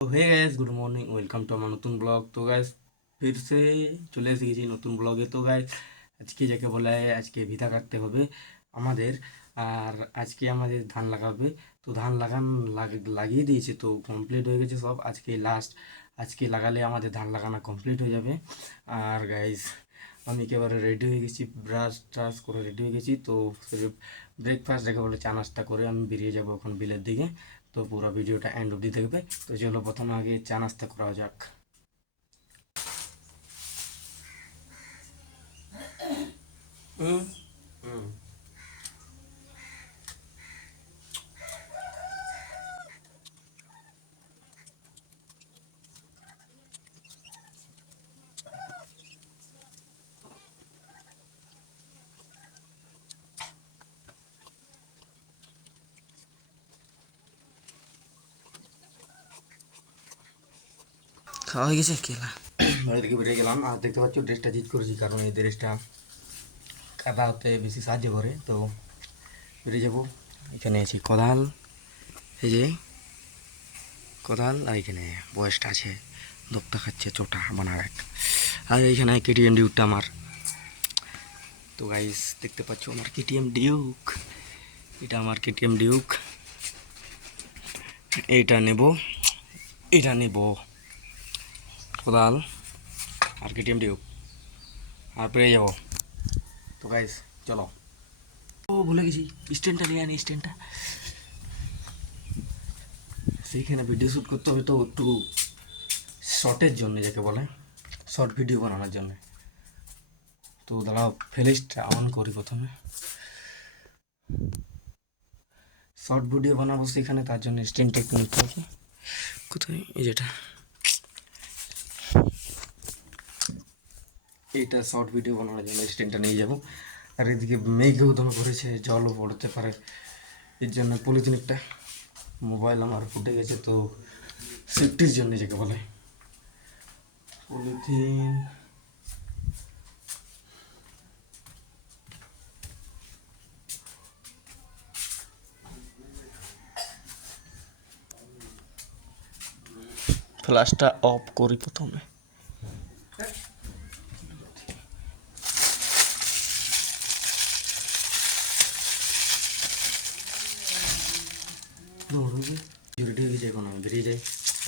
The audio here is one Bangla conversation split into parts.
তো hey guys, good morning, welcome to আমার নতুন ব্লগ। তো গাইস ফির সে চলে এসে গেছি নতুন ব্লগে। তো গাইস আজকে যাকে বলা হয় আজকে ভিতা কাটতে হবে আমাদের। আর আজকে আমাদের ধান লাগাবে। তো ধান লাগিয়ে দিয়েছে, তো কমপ্লিট হয়ে গেছে সব। আজকে লাস্ট, আজকে লাগালে আমাদের ধান লাগানো কমপ্লিট হয়ে যাবে। আর গাইস আমি একেবারে রেডি হয়ে গেছি, ব্রাশ ট্রাশ করে রেডি হয়ে গেছি। তো ব্রেকফাস্ট যাকে বলে চা নাস্তা করে আমি বেরিয়ে যাবো এখন বিলের দিকে। তো পুরো ভিডিওটা এন্ড অবধি দেখবে। তো চলো প্রথমে আগে চা নাস্তা করা যাক। হুম হুম খাওয়া হয়ে গেছে কেলা। বাড়ি থেকে বেরিয়ে গেলাম, আর দেখতে পাচ্ছ ড্রেসটা জিত করেছি, কারণ এই ড্রেসটা কাদা হতে বেশি সাহায্য করে। তো বেরিয়ে যাবো। এখানে আছি কোদাল, এই যে কোদাল, আর এখানে বয়সটা আছে দোক্তা খাচ্ছে চোটা বানার এক। আর এইখানে কেটিএম ডিউকটা আমার। তো গাইস দেখতে পাচ্ছ আমার কেটিএম ডিউক, এটা আমার কেটিএম ডিউক। এইটা নেব, এটা নেব কোদাল আর কেটিএম ডিউক, আর পেয়ে যাবো। তো গাইস চলো। ও ভুলে গেছি, স্ট্যান্ডটা নিয়ে আনি, স্ট্যান্ডটা। সেইখানে ভিডিও শ্যুট করতে হবে, তো একটু শর্টের জন্য যাকে বলে শর্ট ভিডিও বানানোর জন্য। তো দাঁড়াও ফ্ল্যাশটা অন করি প্রথমে। শর্ট ভিডিও বানাবো সেখানে, তার জন্য স্ট্যান্ডটা একটু নিতে হবে। কোথায় এই যেটা, এইটা শর্ট ভিডিও বানানোর জন্য স্ট্যান্ডটা নিয়ে যাবো। আর এদিকে মেঘও দমে করেছে, জলও পড়তে পারে, এর জন্য পলিথিন একটা, মোবাইল আমার ফুটে গেছে, তো সেফটির জন্য যাকে বলে পলিথিন। ফ্ল্যাশটা অফ করি প্রথমে। রেডি হয়ে গেছে, এখন আমি বেরিয়ে যাই।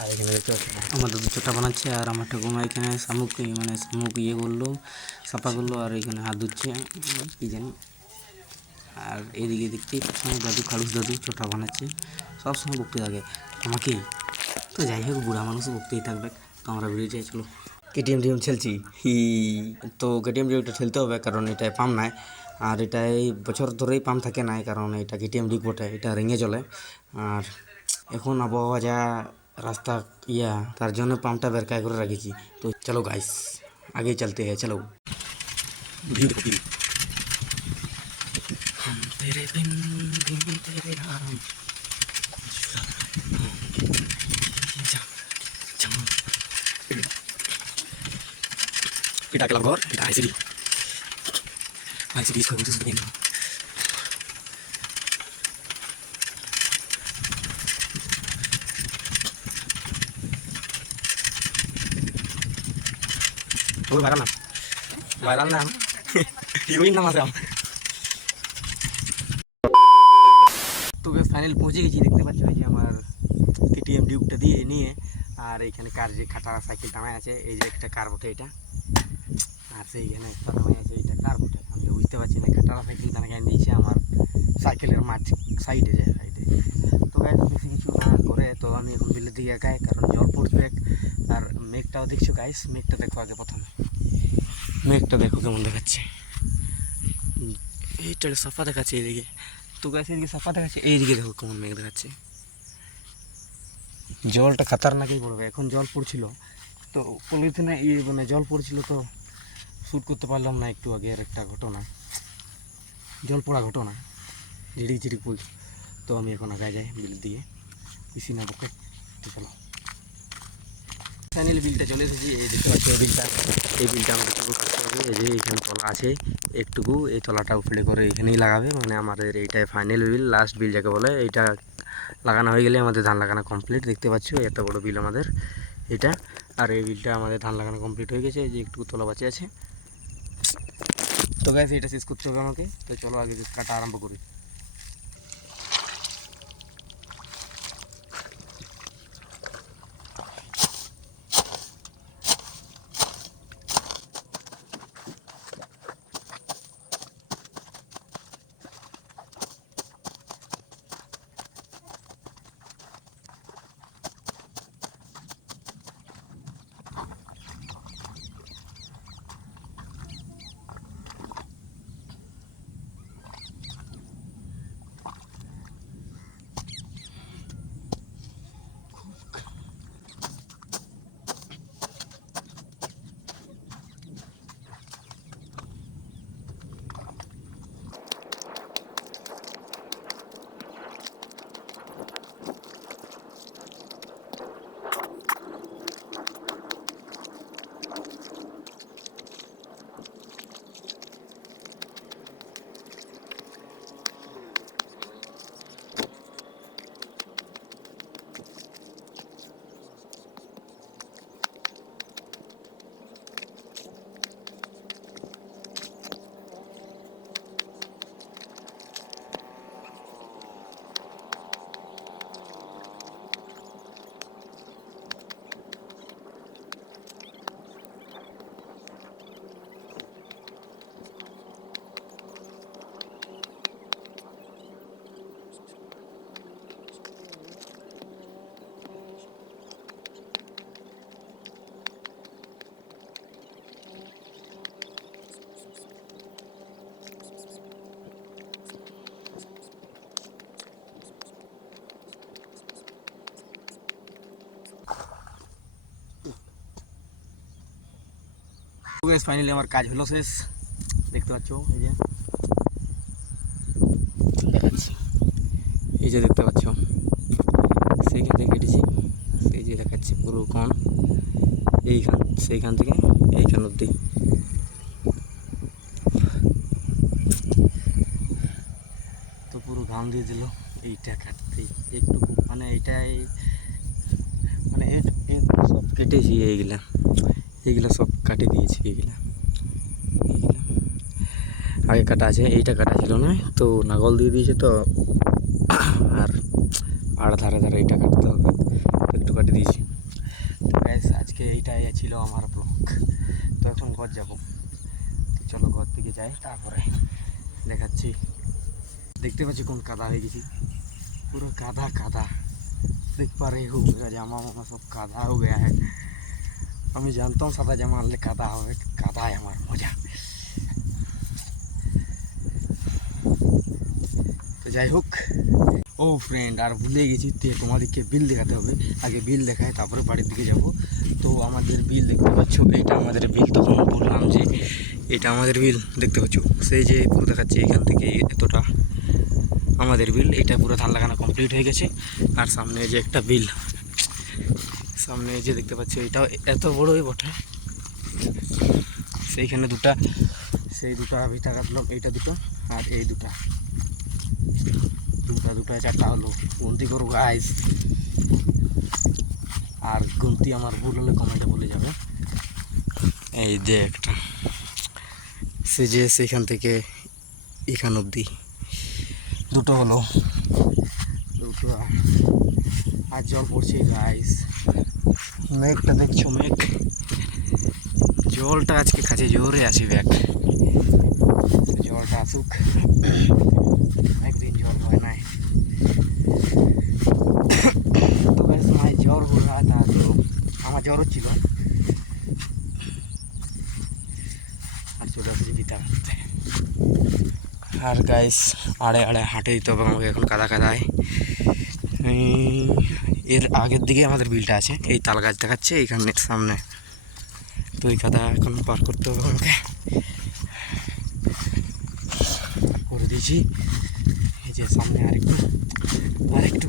আর এখানে দেখতে পাচ্ছি আমাদের দুটোটা বানাচ্ছে, আর আমার ঠাকুমা এখানে শামুক, মানে শামুক ইয়ে করলো, সাফা করলো, আর এখানে হাত ধুচ্ছে কী জানি। আর এদিকে দেখতেই পাচ্ছি আমার দাদু, খালুস দাদু চোটা বানাচ্ছে, সবসময় বকতে থাকে আমাকেই। তো যাই হোক, বুড়া মানুষও বকতেই থাকবে। তো আমরা বেরিয়ে যাই, চলো। কেটিএম টিএম খেলছি হি। তো কেটিএম ডিউকটা খেলতে হবে, কারণ এটায় পাম্প নাই। আর এটাই বছর ধরেই পাম্প থাকে নাই, কারণ এটা কেটিএম ডিউক বটে, এটা রেঙে চলে। আর এখন আবহাওয়া যা রাস্তা ইয়া, তার জন্য পাম্পটা বেরকায় করে রেখেছি। তো চলো গাইস, আগে চলতে হ্যাঁ, চলো। ভিউ দেখো, ভিউ। तेरे बिन भी तेरे नाम kita kelar gor, kita ICD sekarang itu sebenarnya. Oh viral nam, heroin nama sam. তো ফাইনাল পৌঁছে গেছি, দেখতে পাচ্ছ এই যে আমার কেটিএম ডিউকটা দিয়ে নিয়ে। আর এইখানে কার যে খাটা সাইকেল টানায় আছে, এই যে একটা কার বটে এটা। আর সেইখানে একটা দাঁড়ায় আছে, এইটা কার বটে আমি তো বুঝতে পারছি না। কাটারা সাইকেল দাঁড়িয়ে নিয়েছে আমার সাইকেলের মাঠ সাইডে যায়, সাইডে। তো গাইস বেশি কিছু না করে, তো আমি এখন বিলের দিকে একাই, কারণ জল পড়বে। আর মেঘটাও দেখছো গাইস, মেঘটা দেখো আগে প্রথমে, মেঘটা দেখো কেমন দেখাচ্ছে। এইটা সাফা দেখাচ্ছে এইদিকে। তো গাইস এদিকে সাফা দেখাচ্ছে, এইদিকে দেখো কেমন মেঘ দেখাচ্ছে। জলটা খাতারনাকই পড়বে, এখন জল পড়ছিল তো পলিথিনে ইয়ে মানে জল পড়ছিল, তো শ্যুট করতে পারলাম না। একটু আগে আর একটা ঘটনা, জল পড়া ঘটনা, ঝিড়িক ঝিড়িক পড়ছে। তো আমি এখন আগায় যাই বিলের দিকে, বেশি না বকে। চলো ফাইনালি বিলটা চলে এসেছি, এই দেখতে পাচ্ছি বিলটা। এই বিলটা আমাকে চালু করতে হবে, এই যে এখানে তলা আছে একটুকু, এই তলাটা উপরে করে এখানেই লাগাবে, মানে আমাদের এইটাই ফাইনাল বিল, লাস্ট বিল যাকে বলে। এইটা লাগানো হয়ে গেলে আমাদের ধান লাগানো কমপ্লিট। দেখতে পাচ্ছ এত বড় বিল আমাদের এটা, আর এই বিলটা আমাদের ধান লাগানো কমপ্লিট হয়ে গেছে। এই যে একটু তোলা বাঁচে আছে। তো গাইস এটা শেষ করতে হবে আমাকে, তো চলো আগে কাটা আরম্ভ করি। ফাইনালি আমার কাজ হলো শেষ। দেখতে পাচ্ছ এই যে দেখাচ্ছি, এই যে দেখতে পাচ্ছ সেইখান থেকে কেটেছি, সেই যে দেখাচ্ছি পুরো কোণ এইখান, সেইখান থেকে এইখান অবধি। তো পুরো ঘাম দিয়ে দিল এইটা কাটতে, একটু মানে এইটাই মানে সব কেটেছি, এইগুলা সব কাটে দিয়েছি। এইগুলা আগে কাটা আছে, এইটা কাটা ছিল না, তো নাগল দিয়ে দিয়েছে তো, আর ধারে ধারে এইটা কাটতে হবে, একটু কাটে দিয়েছি। তো গ্যাস আজকে এইটাই ছিল আমার ব্লগ। তো এখন ঘর যাবো, তো চলো ঘর থেকে যাই, তারপরে দেখাচ্ছি। দেখতে পাচ্ছি কোন কাদা হয়ে গেছি, পুরো কাদা কাদা, देख पा रहे हो मेरा जामा वामा सब कादा हो गया है। আমি জানতাম সাদা জামা আনলে কাদা হবে, কাদায় আমার মজা। তো যাই হোক, ও ফ্রেন্ড আর ভুলে গেছি, তোমাদেরকে বিল দেখাতে হবে। আগে বিল দেখায় তারপরে বাড়ির দিকে যাব। তো আমাদের বিল দেখতে পাচ্ছ, এটা আমাদের বিল। তখন বললাম যে এটা আমাদের বিল, দেখতে পাচ্ছ সেই যে পুরো দেখাচ্ছে এখান থেকে এতটা আমাদের বিল। এটা পুরো ধান লাগানো কমপ্লিট হয়ে গেছে। আর সামনে যে একটা বিল, সামনে যে দেখতে পাচ্ছ এটাও এত বড়ই বটে। সেইখানে দুটা, সেই দুটা ভিটা কাটলাম, এইটা দুটো আর এই দুটা, দুটা চারটা হলো। গুনতি করবো গাইস, আর গুনতি আমার ভুল হলে কমেন্টে বলে যাবে। এই যে একটা, সে যে সেইখান থেকে এখান অবধি দুটো হলো, দুটো। আর জল পড়ছে গাইস, মেঘটা দেখছো, মেঘ, জলটা আজকে কাছে জোরে আসে, ব্যাগ জলটা আসুক, একদিন জল হয় নাই। তো গাইস মায়ের জ্বর হলো, তো আমার জ্বর হচ্ছিল, আর চলে আসছি বিতা করতে। আর গাইস আড়ে আড়ে হাঁটে দিতে হবে আমাকে এখন কাদা কাদায়। এর আগের দিকে আমাদের বিলটা আছে, এই তাল গাছ দেখাচ্ছে এইখানের সামনে। তো এই কাদা এখন পার করতে হবে আমাকে, করে দিয়েছি। এই যে সামনে আরেকটু,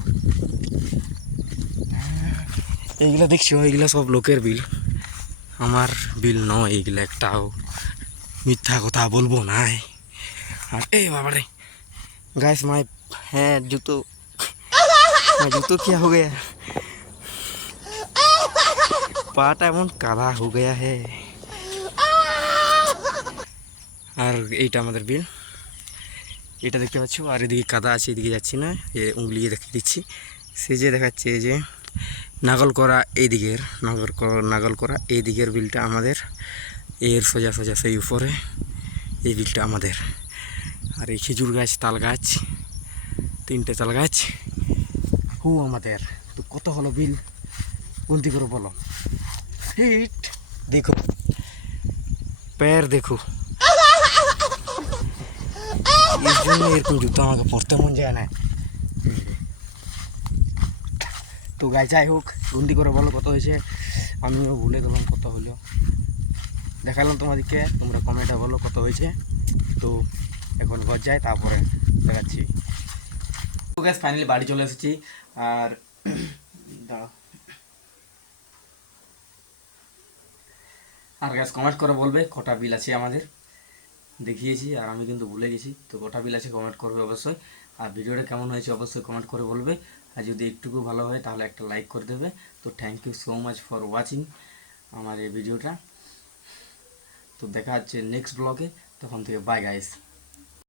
এইগুলো দেখছো, এইগুলো সব লোকের বিল, আমার বিল নয় এইগুলো, একটাও মিথ্যা কথা বলবো নাই। আর এই বাবারে গাইস মাই, হ্যাঁ জুতো जूतों क्या हो गया, পাটা এমন কাদা হয়ে গয়া হে। আর এইটা আমাদের বিল, এটা দেখতে পাচ্ছ। আর এদিকে কাদা আছে, এদিকে যাচ্ছি না, যে উঙ্গলি দেখিয়ে দিচ্ছি। সে যে দেখাচ্ছে যে নাগল করা এই দিকের, নাগল করা এই দিকের বিলটা আমাদের, এর সোজা সোজা সেই উপরে এই বিলটা আমাদের। আর এই খেজুর গাছ, তাল গাছ, 3টে তাল গাছ আমাদের। তো কত হলো বিল গুনতি করে বলো। হিট দেখো, पैर देखो, এর জন্য এরকম জুতো আমাকে পরতে মন যায় না। তো গাই যাই হোক, গুন্দি করে বলো কত হয়েছে, আমিও ভুলে গেলাম কত হলো। দেখালাম তোমাদেরকে, তোমরা কমেন্টে বলো কত হয়েছে। তো এখন ঘর যাই, তারপরে দেখাচ্ছি। তো গ্যাস ফাইনালি বাড়ি চলে এসেছি। আর আর গ্যাস কমেন্ট করে বলবে কটা বিল আছে আমাদের, দেখিয়েছি আর আমি কিন্তু ভুলে গেছি। তো কটা বিল আছে কমেন্ট করবে অবশ্যই। আর ভিডিওটা কেমন হয়েছে অবশ্যই কমেন্ট করে বলবে। আর যদি একটুকু ভালো হয় তাহলে একটা লাইক করে দেবে। তো thank you so much for watching আমার এই ভিডিওটা। তো দেখা হচ্ছে নেক্সট ব্লগে, তখন থেকে বাই গাইস।